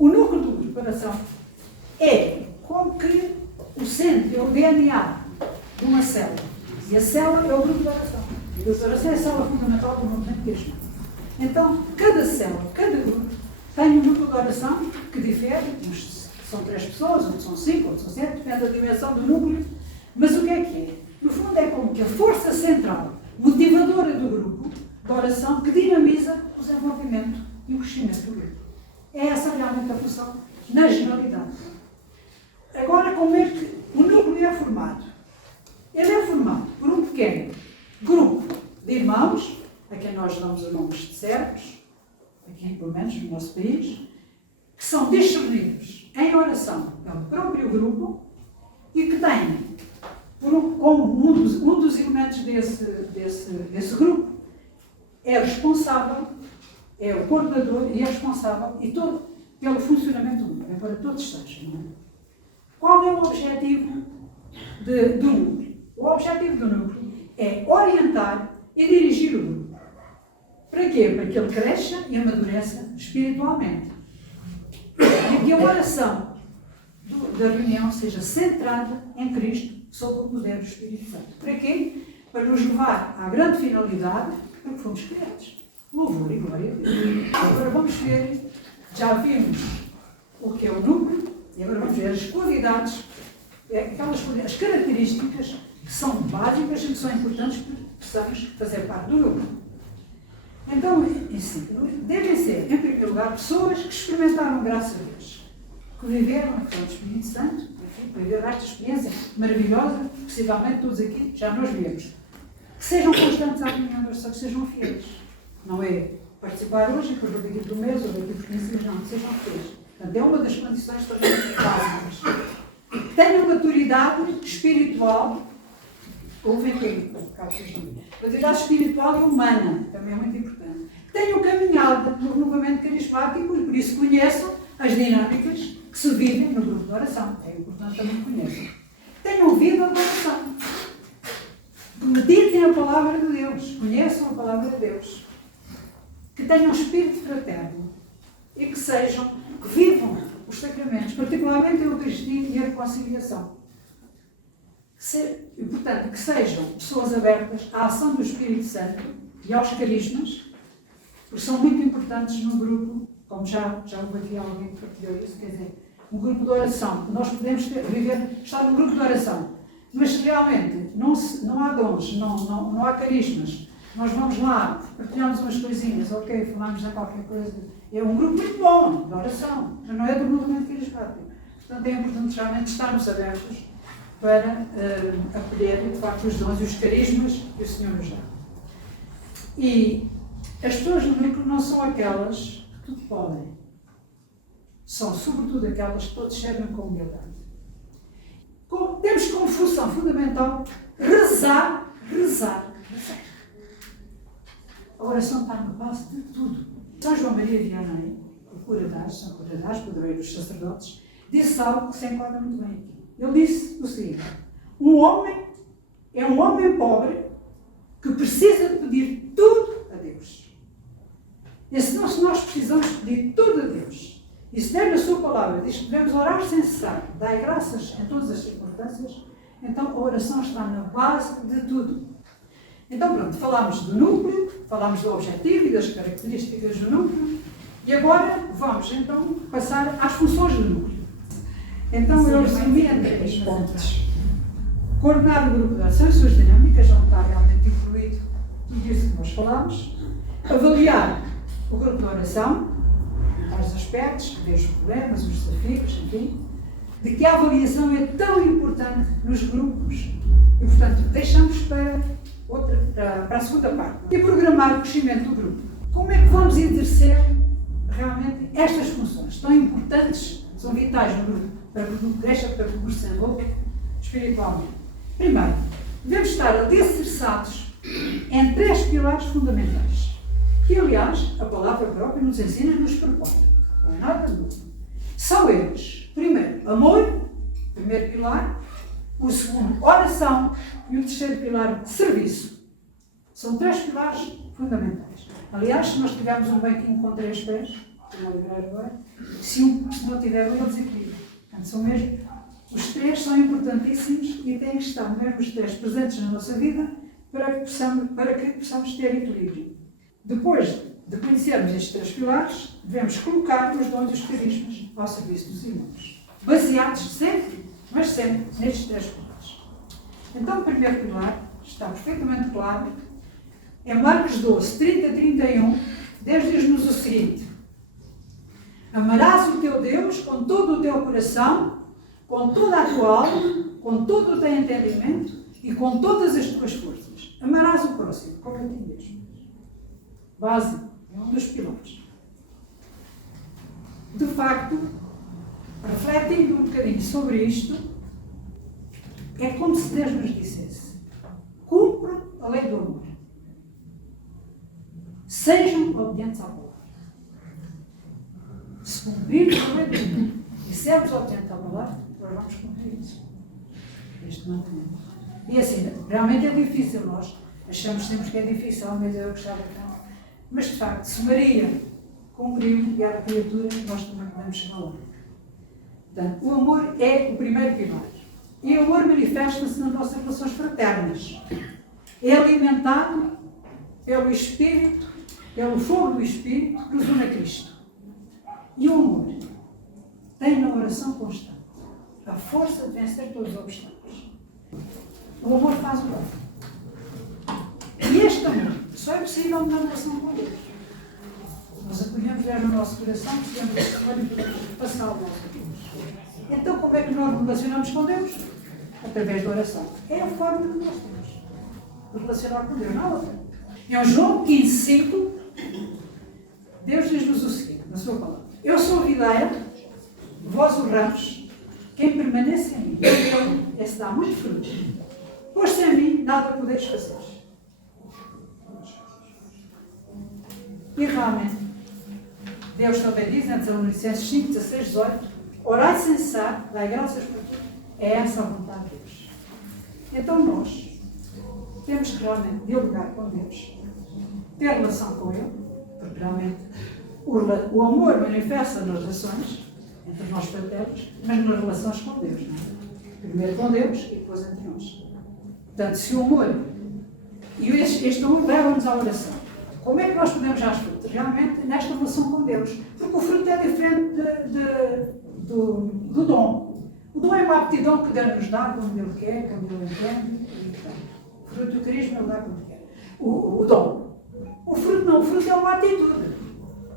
O núcleo do grupo de oração é como que o centro, é o DNA de uma célula. E a célula é o grupo de oração. E o grupo de oração é a célula fundamental do movimento cristão. Então, cada célula, cada grupo, tem um núcleo de oração que difere. Uns são 3 pessoas, outros são 5, outros são 7, depende da dimensão do núcleo. Mas o que é? No fundo, é como que a força central, motivadora do grupo de oração, que dinamiza o desenvolvimento e o crescimento do grupo. É essa realmente a função na generalidade. Agora, como é que o núcleo é formado? Ele é formado por um pequeno grupo de irmãos, a quem nós damos os nomes de servos, aqui pelo menos no nosso país, que são discernidos em oração pelo próprio grupo e que têm, como um dos elementos desse grupo, é responsável, é o coordenador e é responsável e todo, pelo funcionamento do grupo, embora todos sejam. Não é? Qual é o objetivo do núcleo? O objetivo do núcleo é orientar e dirigir o grupo. Para quê? Para que ele cresça e amadureça espiritualmente. E que a oração da reunião seja centrada em Cristo, sob o poder do Espírito Santo. Para quê? Para nos levar à grande finalidade para que fomos criados. Louvor e glória a Deus. Agora vamos ver, já vimos o que é o núcleo, e agora vamos ver as qualidades, as características que são básicas e que são importantes para que possamos fazer parte do núcleo. Então, devem ser, em primeiro lugar, pessoas que experimentaram graça a Deus, que viveram a fé do Espírito Santo, enfim, que viveram esta experiência maravilhosa, possivelmente todos aqui já nós vivemos. Que sejam constantes à comunhão, mas só que sejam fiéis. Não é participar hoje e depois daqui do mês ou daqui por 15 dias, não, que sejam fiéis. Portanto, é uma das condições também básicas. Que tenham maturidade espiritual. Ouvem aqui, maturidade espiritual e humana, também é muito importante. Tenham caminhado no renovamento carismático e por isso conheçam as dinâmicas que se vivem no grupo de oração. É importante também que conheçam. Tenham vida de oração. Meditem a palavra de Deus, conheçam a palavra de Deus. Que tenham espírito fraterno e que vivam os sacramentos, particularmente a Eucaristia e a reconciliação. E, portanto, que sejam pessoas abertas à ação do Espírito Santo e aos carismas, porque são muito importantes no grupo, como já houve aqui alguém que partilhou isso, quer dizer, um grupo de oração. Nós podemos estar num grupo de oração, mas realmente não há dons, não há carismas. Nós vamos lá, partilhamos umas coisinhas, ok, falamos de qualquer coisa. É um grupo muito bom de oração, mas não é do movimento carismático. Portanto, é importante realmente estarmos abertos para acolher, de facto, os dons e os carismas que o Senhor nos dá. E as pessoas no núcleo não são aquelas que tudo podem. São, sobretudo, aquelas que todos servem com humildade. Temos como função fundamental rezar. A oração está na base de tudo. São João Maria Vianney, São Cura das, padroeiro dos sacerdotes, disse algo que se enquadra muito bem aqui. Ele disse o seguinte: um homem é um homem pobre que precisa de pedir tudo a Deus. E se nós precisamos pedir tudo a Deus, e se der na sua palavra, diz que devemos orar sem cessar, dai graças em todas as circunstâncias, então a oração está na base de tudo. Então pronto, falámos do núcleo, falámos do objetivo e das características do núcleo, e agora vamos então passar às funções do núcleo. Então eu resumi em 3 pontos. Coordenar o grupo de oração e suas dinâmicas, onde está realmente incluído tudo isso que nós falámos. Avaliar o grupo de oração, vários aspectos, ver os problemas, os desafios, enfim. De que a avaliação é tão importante nos grupos. E, portanto, deixamos para a segunda parte. E programar o crescimento do grupo. Como é que vamos exercer realmente estas funções tão importantes, são vitais no grupo, para que o grupo cresça, para que o grupo se desenvolva espiritualmente? Primeiro, devemos estar alicerçados em 3 pilares fundamentais, que, aliás, a palavra própria nos ensina e nos propõe. Não é nada novo. São eles, primeiro, amor, primeiro pilar, o segundo, oração, e o terceiro pilar, serviço. São 3 pilares fundamentais. Aliás, se nós tivermos um banquinho com 3 pés, se não tiver o desequilíbrio. Portanto, são mesmo, os três são importantíssimos e têm que estar mesmo os três presentes na nossa vida para que possamos ter equilíbrio. Depois de conhecermos estes três pilares, devemos colocar os dons e os carismas ao serviço dos irmãos, baseados sempre, mas sempre, nestes três pilares. Então, o primeiro pilar está perfeitamente claro. É Marcos 12, 30 a 31, Deus diz-nos o seguinte: amarás o teu Deus com todo o teu coração, com toda a tua alma, com todo o teu entendimento e com todas as tuas forças. Amarás o próximo, como a ti mesmo. Básico, é um dos pilares. De facto, refletindo um bocadinho sobre isto, é como se Deus nos dissesse: cumpram a lei do amor. Sejam obedientes à palavra. Se cumprirmos a lei do amor e sermos obedientes à palavra, nós vamos cumprir isso. Este mandamento. E assim, realmente é difícil. Nós achamos sempre que é difícil, mas eu gostava tanto. Mas de facto, se Maria cumpriu e era criatura, nós também podemos chegar lá. Portanto, o amor é o primeiro pilar. E o amor manifesta-se nas nossas relações fraternas. É alimentado pelo Espírito, pelo fogo do Espírito que nos une a Cristo. E o amor tem na oração constante a força de vencer todos os obstáculos. O amor faz o bem. E este amor só é possível na relação com Deus. Nós acolhemos Deus no nosso coração, temos esse amor e podemos passá-lo ao nosso Deus. Então, como é que nós nos relacionamos com Deus? Através da oração. É a forma que nós temos de relacionar com Deus, não há outra. Em João 15, 5, Deus diz-nos o seguinte, na sua palavra: eu sou a videira, vós os ramos, quem permanece em mim, esse dá muito fruto. Pois sem mim, nada podeis fazer. E realmente, Deus também diz, em Tessalonicenses 5, 16, 18, orai sem cessar, dai graças por tudo. É essa a vontade de Deus. Então nós temos que realmente dialogar com Deus, ter relação com Ele, porque realmente o amor manifesta nas relações entre nós fraternos, mas nas relações com Deus, não é? Primeiro com Deus e depois entre nós. Portanto, se o amor, e este amor leva-nos à oração, como é que nós podemos dar fruto? Realmente nesta relação com Deus. Porque o fruto é diferente do dom. O dom é uma aptidão que Deus nos dá quando Ele quer, quando Ele entende. O fruto do carisma Ele dá quando quer. O dom. O fruto não, o fruto é uma atitude.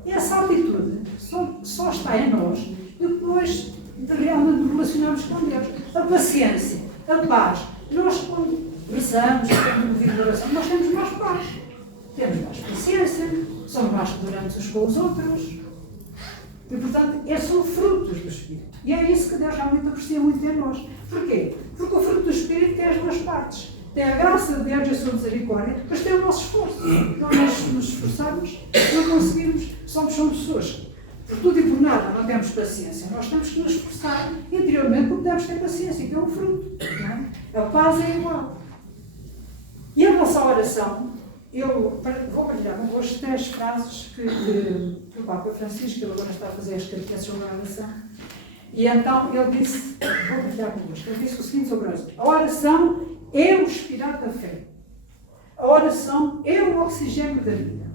E essa atitude só está em nós depois de realmente nos relacionarmos com Deus. A paciência, a paz. Nós, quando rezamos, quando ouvimos oração, nós temos mais paz. Temos mais paciência, somos mais tolerantes uns com os outros. E, portanto, esses são frutos do Espírito. E é isso que Deus realmente aprecia muito em nós. Porquê? Porque o fruto do Espírito tem as duas partes. Tem a graça de Deus e a sua misericórdia, mas tem o nosso esforço. Então, nós nos esforçarmos, não conseguimos, somos pessoas. Por tudo e por nada não temos paciência. Nós temos que nos esforçar interiormente porque devemos ter paciência, que é um fruto. Não é? A paz é igual. E a nossa oração, eu vou partilhar convosco 3 frases que o Papa Francisco, ele agora está a fazer as catequeses sobre a oração, e então ele disse, vou partilhar convosco, ele disse o seguinte sobre a oração: a oração é o respirar da fé, a oração é o oxigênio da vida,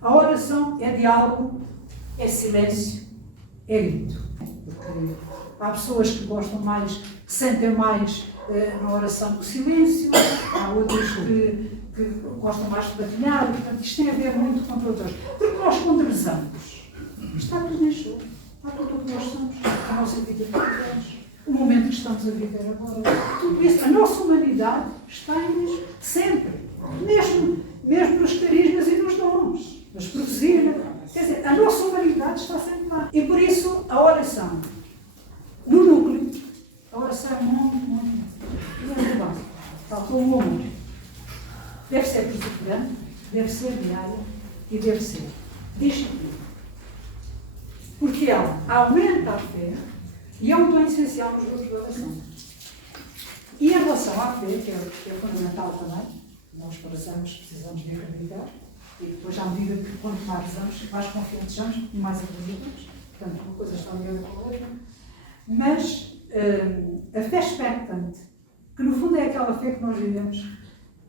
a oração é diálogo, é silêncio, é grito. Porque há pessoas que gostam mais, que sentem mais na oração do silêncio, há outras que gostam mais de batalhar, portanto isto tem a ver muito com todos. Porque nós, quando rezamos, está tudo em jogo, está tudo o que nós somos, a nossa vida de Deus, o momento que estamos a viver agora, tudo isso, a nossa humanidade está em nós sempre, mesmo nos carismas e nos dons, nas profecias, quer dizer, a nossa humanidade está sempre lá. E por isso a oração, no núcleo, a oração é muito básica, tal como o amor. Deve ser perseverante, deve ser diária e deve ser disciplina. Porque ela aumenta a fé e é um dom essencial nos grupos de oração. E em relação à fé, que é fundamental também, nós para rezarmos precisamos de acreditar, E depois, à medida que quanto mais rezamos, mais confiantes somos, mais acreditamos. Portanto, uma coisa está ligada com a outra. Mas a fé expectante, que no fundo é aquela fé que nós vivemos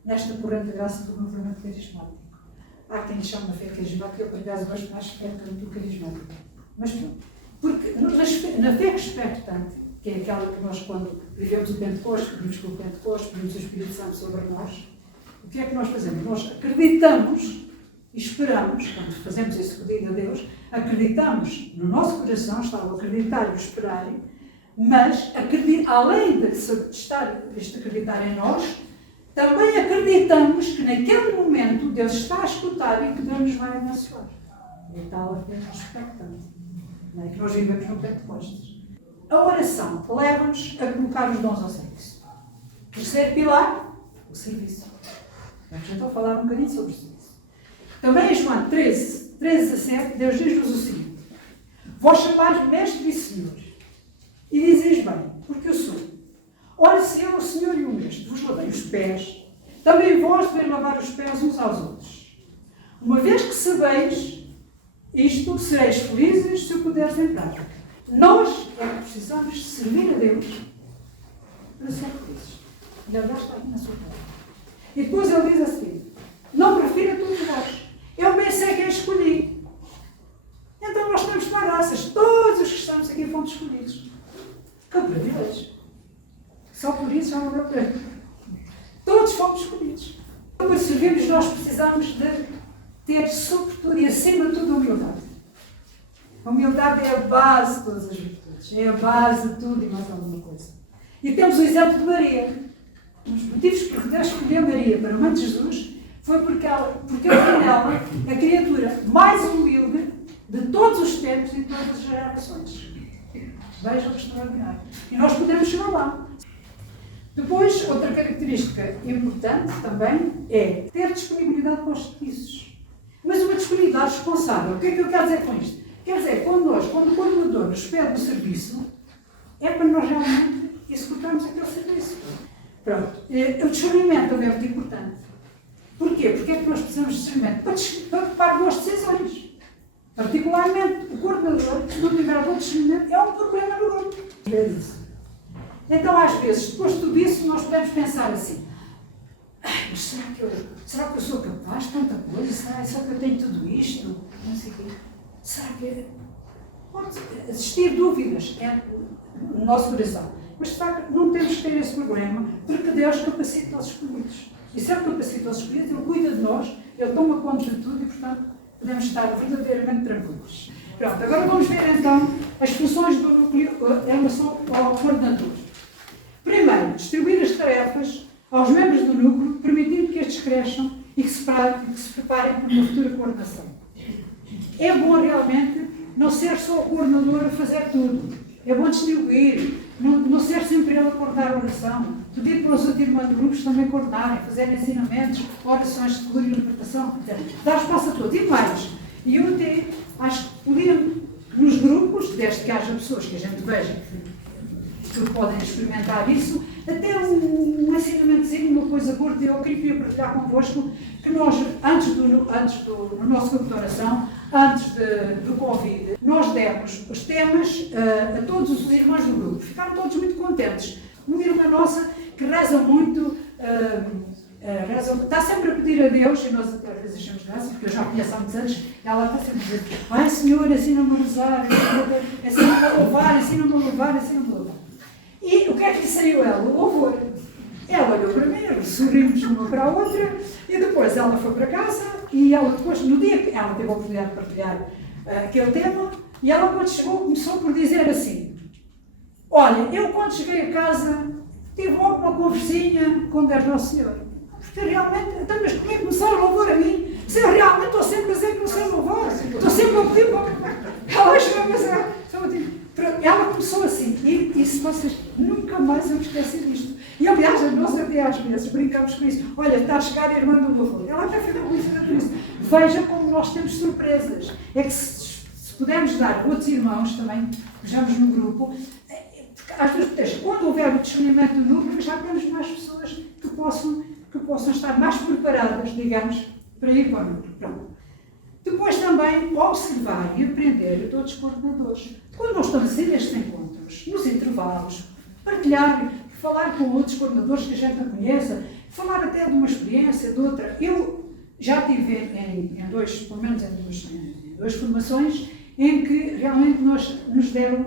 nesta corrente de graça do movimento carismático. Há quem chama fé carismática, eu por acaso gosto mais expectante do carismático. Mas pronto, porque na fé expectante, que é aquela que nós, quando vivemos o Pentecostes, pedimos com o Pentecostes, pedimos o Espírito Santo sobre nós, o que é que nós fazemos? Nós acreditamos e esperamos, quando fazemos esse pedido a Deus, acreditamos no nosso coração, está o acreditar e o esperar, mas além de estar este acreditar em nós, também acreditamos que naquele momento Deus está a escutar e que Deus nos vai abençoar. É tal a fé expectante, não é? Que nós vivemos no Pentecostes. A oração leva-nos a colocar os dons ao serviço. Terceiro pilar, o serviço. Já estou a falar um bocadinho sobre o serviço. Também em João 13, 17, Deus diz-nos o seguinte: vós chamais mestre e senhor, e dizeis bem, porque eu sou. Ora, se eu, o Senhor e o Mestre, vos lavei os pés, também vós deveis lavar os pés uns aos outros. Uma vez que sabeis isto, sereis felizes se o puderes entrar. Nós é que precisamos servir a Deus para ser felizes. Ele já está aqui na sua terra. E depois ele diz assim: não prefiro a todos vós. Eu bem sei quem escolhi. Então nós temos para graças. Todos os que estamos aqui fomos escolhidos. Que privilégio. Só por isso já não deu para. Todos fomos escolhidos. Para servirmos, nós precisamos de ter, sobretudo e acima de tudo, humildade. A humildade é a base de todas as virtudes. É a base de tudo e mais alguma coisa. E temos o exemplo de Maria. Um dos motivos por que Deus escolheu Maria para a mãe de Jesus foi porque foi nela a criatura mais humilde de todos os tempos e de todas as gerações. Vejam que extraordinário. E nós podemos chegar lá. Depois, outra característica importante também é ter disponibilidade para os serviços. Mas uma disponibilidade responsável. O que é que eu quero dizer com isto? Quer dizer, quando o coordenador nos pede o serviço, é para nós realmente executarmos aquele serviço. Pronto. O discernimento também é muito importante. Porquê? Porque é que nós precisamos de discernimento? Para tomar boas decisões. Particularmente, o coordenador, se não tiver bom discernimento, é um problema no grupo. É isso. Então, às vezes, depois de tudo isso, nós podemos pensar assim: mas será que eu sou capaz de tanta coisa? Será que eu tenho tudo isto? Não sei o quê. Será que... Pode existir dúvidas no nosso coração. Mas, de facto, não temos que ter esse problema, porque Deus capacita os escolhidos. E se Ele capacita os escolhidos, Ele cuida de nós, Ele toma conta de tudo e, portanto, podemos estar verdadeiramente tranquilos. Pronto, agora vamos ver, então, as funções do núcleo em relação ao coordenador. Primeiro, distribuir as tarefas aos membros do núcleo, permitindo que estes cresçam e que se preparem para uma futura coordenação. É bom realmente não ser só o coordenador a fazer tudo. É bom distribuir, não ser sempre ele a coordenar a oração. Pedir para os outros irmãos de grupos também coordenarem, fazerem ensinamentos, orações de cura e libertação, dar espaço a todos. E mais, e eu até acho que podíamos, nos grupos, desde que haja pessoas que a gente veja que podem experimentar isso, até um ensinamentozinho, uma coisa curta. Eu queria partilhar convosco que nós, no nosso grupo de oração, antes do Covid, nós demos os temas a todos os irmãos do grupo. Ficaram todos muito contentes. Uma irmã nossa que reza muito, está sempre a pedir a Deus, e nós até às vezes achamos graça, porque eu já conheço há muitos anos, ela está sempre a dizer: ai Senhor, ensina-me a rezar, ensina-me a louvar, ensina-me a louvar, ensina-me a louvar. E o que é que lhe saiu ela? O louvor. Ela olhou para mim, sorrimos uma para a outra, e depois ela foi para casa, e ela depois, no dia que ela teve a oportunidade de partilhar aquele tema, e ela quando chegou começou por dizer assim: olha, eu quando cheguei a casa tive logo uma conversinha com Deus Nosso Senhor. Porque realmente, então, mas como é que começaram a louvar a mim? Se eu realmente estou sempre a dizer que não sei louvar, estou sempre a pedir para ela chegou, mas ela começou assim, e se vocês nunca mais eu me esqueci disto. E aliás, nós até às vezes brincamos com isso: olha, está a chegar a irmã do louvor. Ela até ficou muito por isso. Veja como nós temos surpresas. É que se pudermos dar a outros irmãos também, que vejamos no grupo, às vezes, quando houver o discernimento do núcleo, já temos mais pessoas que possam estar mais preparadas, digamos, para ir para o número. Pronto. Depois também observar e aprender todos os coordenadores. Quando nós estamos a fazer estes encontros, nos intervalos, partilhar, falar com outros coordenadores que a gente não conheça, falar até de uma experiência, de outra. Eu já tive pelo menos em duas formações, em que realmente nos deram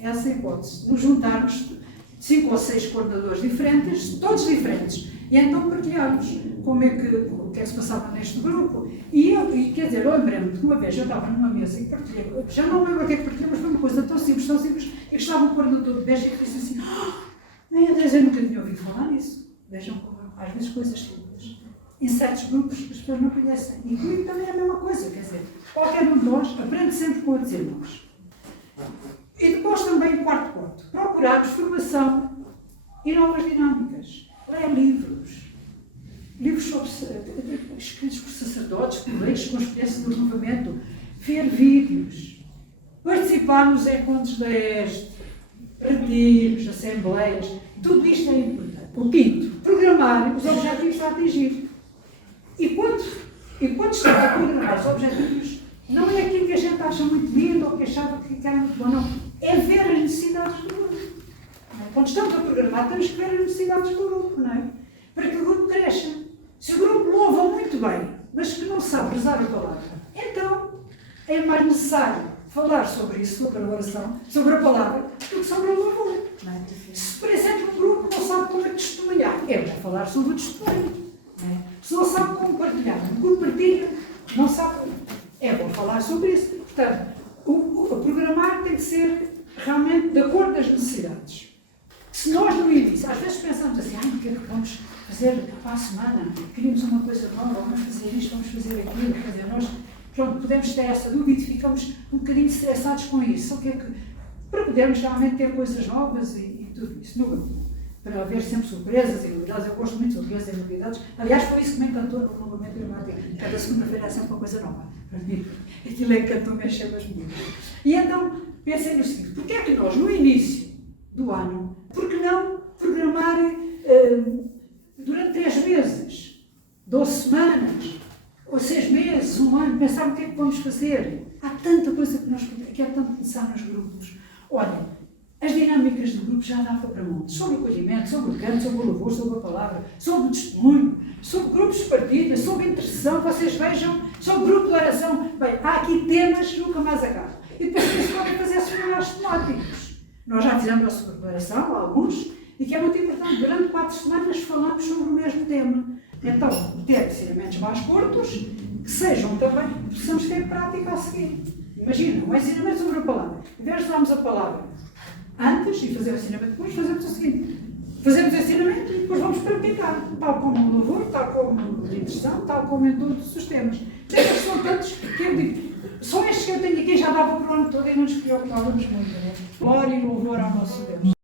essa hipótese, nos juntarmos 5 ou 6 coordenadores diferentes, todos diferentes, e então partilharmos o que é que se passava neste grupo. E quer dizer, eu lembrei-me de uma vez, eu estava numa mesa e partilhei, já não lembro o que é que partilhei, mas foi uma coisa tão simples, e estava um coordenador de Beja que disse assim, nem a Andrés, eu nunca tinha ouvido falar nisso. Vejam como, às vezes, coisas simples. Em certos grupos as pessoas não conhecem. E comigo também é a mesma coisa, quer dizer, qualquer um de nós aprende sempre com outros irmãos. E depois também o quarto ponto, procurarmos formação e novas dinâmicas. Ler livros escritos por sacerdotes, por leigos com experiência do renovamento, ver vídeos, participar nos encontros da ESD, retiros, assembleias, tudo isto é importante. O quinto, programar os objetivos a atingir. E quando estamos a programar os objetivos, não é aquilo que a gente acha muito lindo ou que achava que era muito bom, não. É ver as necessidades do grupo. Quando estamos a programar, temos que ver as necessidades do grupo, não é? Para que o grupo cresça. Se o grupo louva muito bem, mas que não sabe rezar a palavra, então é mais necessário falar sobre isso, sobre a oração, sobre a palavra, do que sobre o louvor. Se, por exemplo, um grupo não sabe como testemunhar, é bom falar sobre o testemunho. Se não sabe como partilhar, um grupo partilha, não sabe, é bom falar sobre isso. Portanto, o programar tem que ser realmente de acordo com as necessidades. Se nós no início, às vezes pensamos assim, o que é que vamos fazer para a semana? Queríamos uma coisa nova, vamos fazer isto, vamos fazer aquilo, quer dizer, nós podemos ter essa dúvida e ficamos um bocadinho estressados com isso. Para podermos realmente ter coisas novas e tudo isso no grupo. Para haver sempre surpresas e novidades. Eu gosto muito de surpresas e novidades. Aliás, foi isso que me encantou no Renovamento Irmãtico. Cada segunda-feira é sempre uma coisa nova. Para mim, aquilo é que encantou-me, encheu-me muito. E então, pensei no seguinte, porque é que nós, no início do ano, por que não programar durante 3 meses, 12 semanas, ou 6 meses, um ano, pensar o que é que vamos fazer? Há tanta coisa que é tanto pensar nos grupos. Olha, as dinâmicas do grupo já dava para monte. Sobre o acolhimento, sobre o canto, sobre o louvor, sobre a palavra, sobre o testemunho, sobre grupos de partilha, sobre intercessão, vocês vejam, sobre grupo de oração. Bem, há aqui temas que nunca mais acabam. E depois vocês podem fazer seminários temáticos. Nós já fizemos a sobre oração, alguns, e que é muito importante. Durante 4 semanas falamos sobre o mesmo tema. Então, ter ensinamentos mais curtos, que sejam também, precisamos ter prática a seguir. Imagina, um ensinamento sobre a palavra. Em vez de darmos a palavra antes e fazer o ensinamento depois, fazemos o seguinte. Fazemos o ensinamento e depois vamos praticar. Tal como no louvor, tal como na intercessão, tal como em todos os temas. Estes são tantos que eu digo, só estes que eu tenho aqui já dava para o ano todo e não nos preocupávamos muito. Glória e louvor ao nosso Deus.